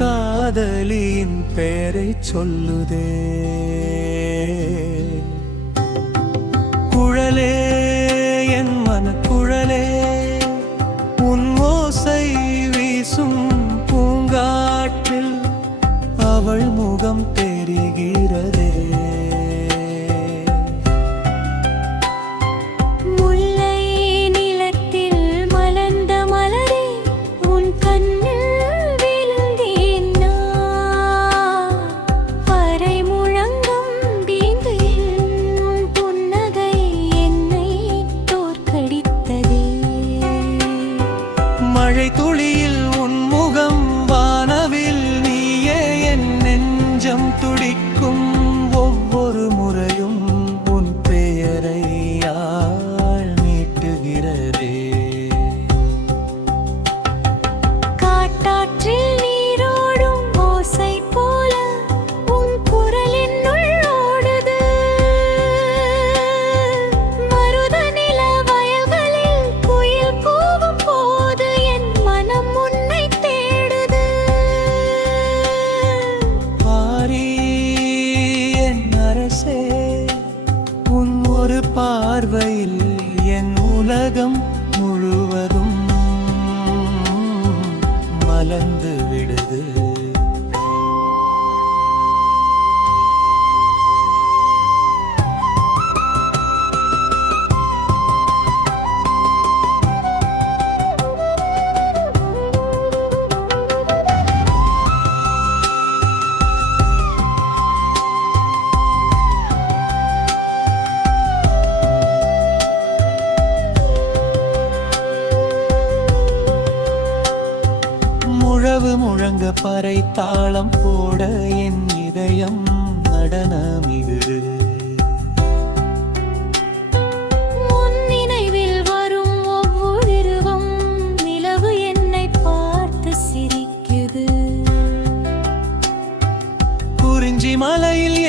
காதலியின் பெயரை சொல்லுதே. குழலே என் மனக்குழலே, உன் ஓசை வீசும் பூங்காற்றில் அவள் முகம் தெரிகிறதே. மழை துளியில் உன் முகம் வானவில், நீயே என் நெஞ்சம் துடிக்கும் ஒவ்வொரு முறையும் உன் பெயரை யாழ் நீட்டுகிறதே. காட்டாற்றில் நீரோடும் ஓசை போல உன் குரல் என்னுள் ஓடுது. மருத நில வயல்களில் குயில் கூவும் போது என் மனம் உன்னை தேடுது. பாரி என் அரசே, உன் ஒரு பார்வையில் என் உலகம் முழுவதும் மலர்ந்து விடுது. முழவு முழங்க பறை தாளம் போட என் இதயம் நடனமிடுது. உன் நினைவில் வரும் ஒவ்வொரு உருவம் நிலவு என்னை பார்த்து சிரிக்குது. குறிஞ்சி மலையில்